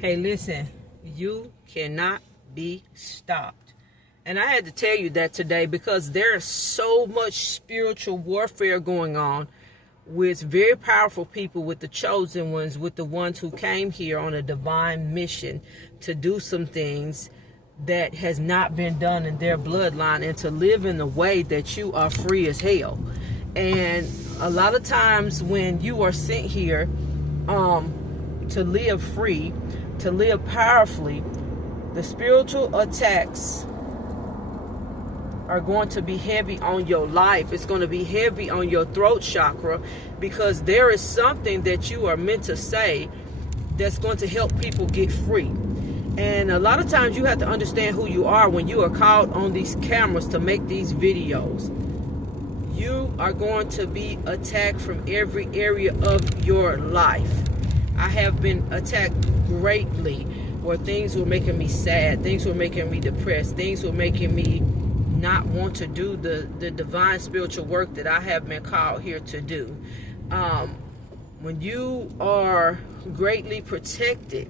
Hey, listen, you cannot be stopped. And I had to tell you that today because there's so much spiritual warfare going on with very powerful people, with the chosen ones, with the ones who came here on a divine mission to do some things that has not been done in their bloodline and to live in a way that you are free as hell. And a lot of times when you are sent here to live free, to live powerfully, the spiritual attacks are going to be heavy on your life. It's going to be heavy on your throat chakra because there is something that you are meant to say that's going to help people get free. And a lot of times you have to understand who you are when you are called on these cameras to make these videos. You are going to be attacked from every area of your life. I have been attacked greatly where things were making me sad, things were making me depressed, things were making me not want to do the divine spiritual work that I have been called here to do. When you are greatly protected,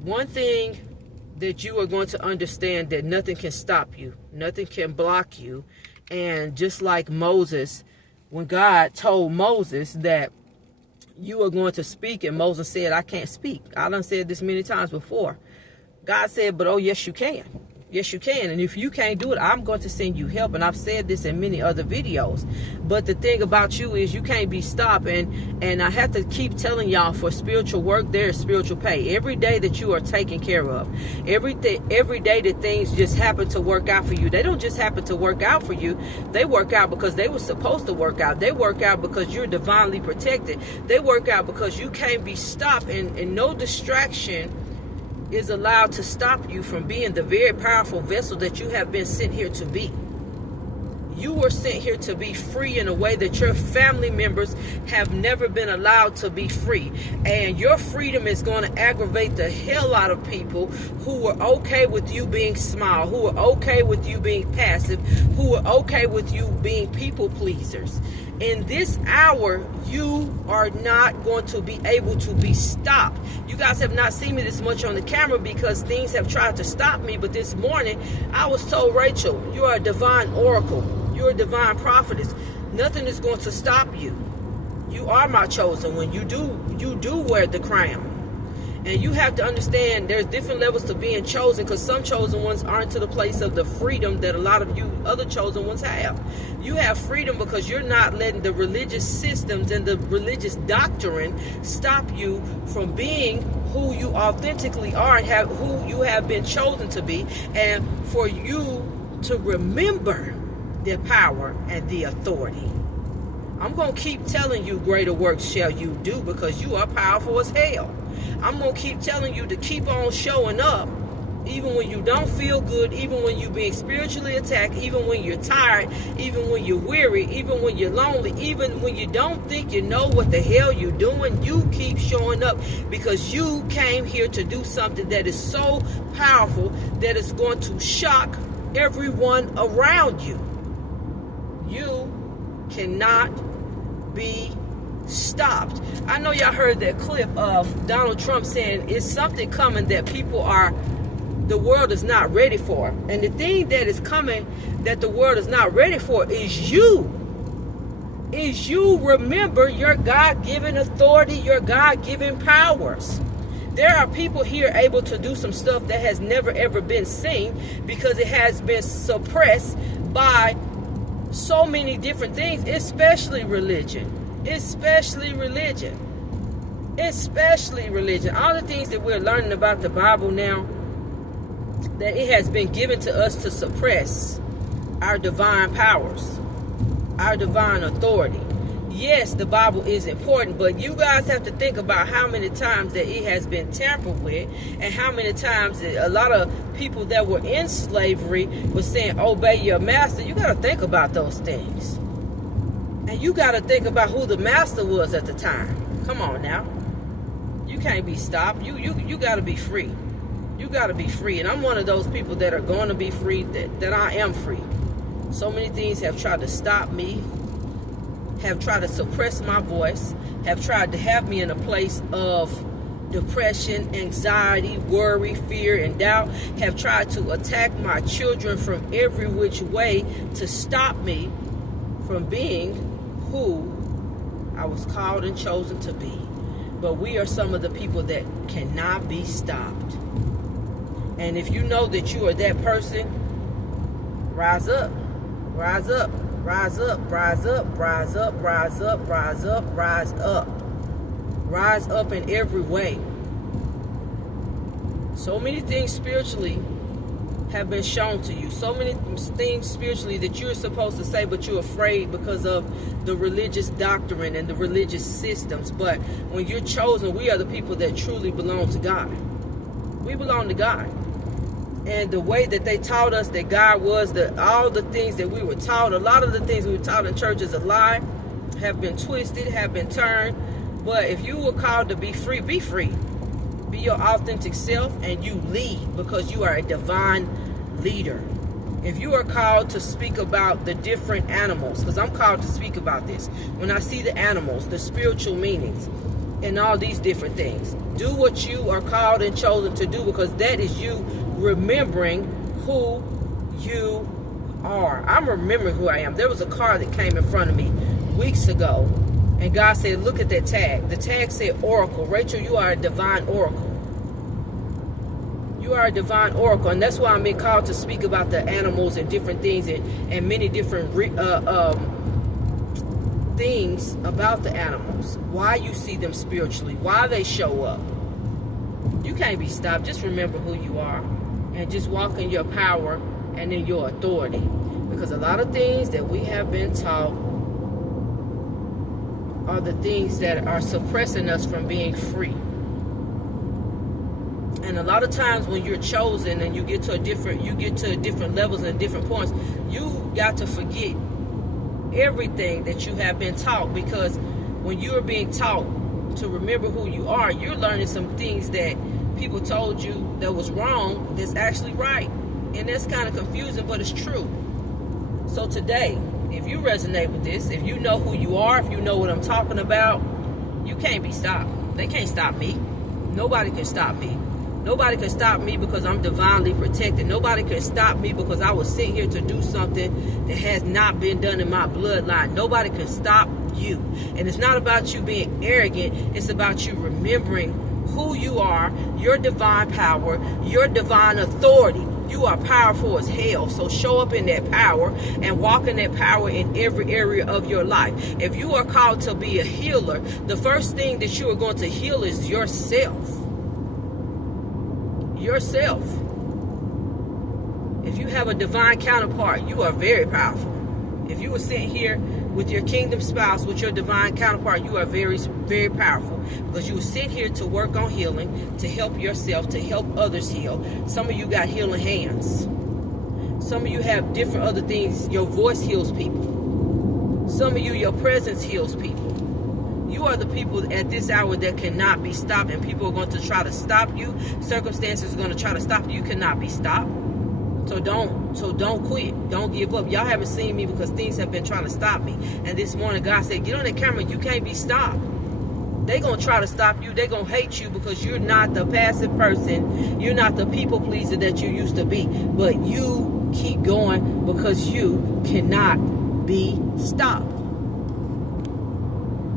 one thing that you are going to understand that nothing can stop you, nothing can block you. And just like Moses, when God told Moses that you are going to speak, and Moses said, I can't speak. I done said this many times before. God said, but oh, yes, you can. Yes, you can. And if you can't do it, I'm going to send you help. And I've said this in many other videos. But the thing about you is you can't be stopped. And I have to keep telling y'all, for spiritual work, there is spiritual pay. Every day that you are taken care of, every day that things just happen to work out for you, they don't just happen to work out for you. They work out because they were supposed to work out. They work out because you're divinely protected. They work out because you can't be stopped, and no distraction is allowed to stop you from being the very powerful vessel that you have been sent here to be. You were sent here to be free in a way that your family members have never been allowed to be free. And your freedom is going to aggravate the hell out of people who are okay with you being small, who are okay with you being passive, who are okay with you being people pleasers. In this hour, you are not going to be able to be stopped. You guys have not seen me this much on the camera because things have tried to stop me. But this morning, I was told, Rachel, you are a divine oracle. You're a divine prophetess. Nothing is going to stop you. You are my chosen one. You do wear the crown. And you have to understand there's different levels to being chosen, because some chosen ones aren't to the place of the freedom that a lot of you other chosen ones have. You have freedom because you're not letting the religious systems and the religious doctrine stop you from being who you authentically are and who you have been chosen to be, and for you to remember the power and the authority. I'm going to keep telling you greater works shall you do because you are powerful as hell. I'm going to keep telling you to keep on showing up even when you don't feel good, even when you're being spiritually attacked, even when you're tired, even when you're weary, even when you're lonely, even when you don't think you know what the hell you're doing. You keep showing up because you came here to do something that is so powerful that it's going to shock everyone around you. You cannot be stopped. I know y'all heard that clip of Donald Trump saying it's something coming that the world is not ready for. And the thing that is coming that the world is not ready for is you. Remember your God-given authority, your God-given powers. There are people here able to do some stuff that has never ever been seen because it has been suppressed by so many different things, especially religion. All the things that we're learning about the Bible now, that it has been given to us to suppress our divine powers, our divine authority. Yes, the Bible is important, but you guys have to think about how many times that it has been tampered with, and how many times that a lot of people that were in slavery were saying, obey your master. You got to think about those things. And you got to think about who the master was at the time. Come on now. You can't be stopped. You got to be free. You got to be free. And I'm one of those people that are going to be free, that I am free. So many things have tried to stop me, have tried to suppress my voice, have tried to have me in a place of depression, anxiety, worry, fear, and doubt have tried to attack my children from every which way to stop me from being who I was called and chosen to be. But we are some of the people that cannot be stopped. And if you know that you are that person, rise up, rise up, rise up, rise up, rise up, rise up, rise up, rise up. Rise up in every way. So many things spiritually have been shown to you. So many things spiritually that you're supposed to say, but you're afraid because of the religious doctrine and the religious systems. But when you're chosen, we are the people that truly belong to God. We belong to God. And the way that they taught us that God was, all the things that we were taught, a lot of the things we were taught in church is a lie, have been twisted, have been turned. But if you were called to be free, be free. Be your authentic self, and you lead because you are a divine leader. If you are called to speak about the different animals, because I'm called to speak about this, when I see the animals, the spiritual meanings, and all these different things, do what you are called and chosen to do, because that is you remembering who you are. I'm remembering who I am. There was a car that came in front of me weeks ago, and God said, look at that tag. The tag said Oracle. Rachel, you are a divine oracle. You are a divine oracle. And that's why I'm being called to speak about the animals and different things and many different things about the animals. Why you see them spiritually. Why they show up. You can't be stopped. Just remember who you are. And just walk in your power and in your authority. Because a lot of things that we have been taught are the things that are suppressing us from being free. And a lot of times when you're chosen and you get to different levels and different points, you got to forget everything that you have been taught, because when you are being taught to remember who you are, you're learning some things that people told you that was wrong that's actually right. And that's kind of confusing, but it's true. So today, if you resonate with this, if you know who you are, if you know what I'm talking about, you can't be stopped. They can't stop me. Nobody can stop me. Nobody can stop me because I'm divinely protected. Nobody can stop me because I was sent here to do something that has not been done in my bloodline. Nobody can stop you. And it's not about you being arrogant. It's about you remembering who you are, your divine power, your divine authority. You are powerful as hell. So show up in that power and walk in that power in every area of your life. If you are called to be a healer, the first thing that you are going to heal is yourself. Yourself. If you have a divine counterpart, you are very powerful. If you were sent here with your kingdom spouse, with your divine counterpart, you are very, very powerful, because you were sent here to work on healing, to help yourself, to help others heal. Some of you got healing hands. Some of you have different other things. Your voice heals people. Some of you, your presence heals people. You are the people at this hour that cannot be stopped, and people are going to try to stop you. Circumstances are going to try to stop you. You cannot be stopped. So don't quit. Don't give up. Y'all haven't seen me because things have been trying to stop me. And this morning, God said, get on that camera. You can't be stopped. They're going to try to stop you. They're going to hate you because you're not the passive person. You're not the people pleaser that you used to be. But you keep going because you cannot be stopped.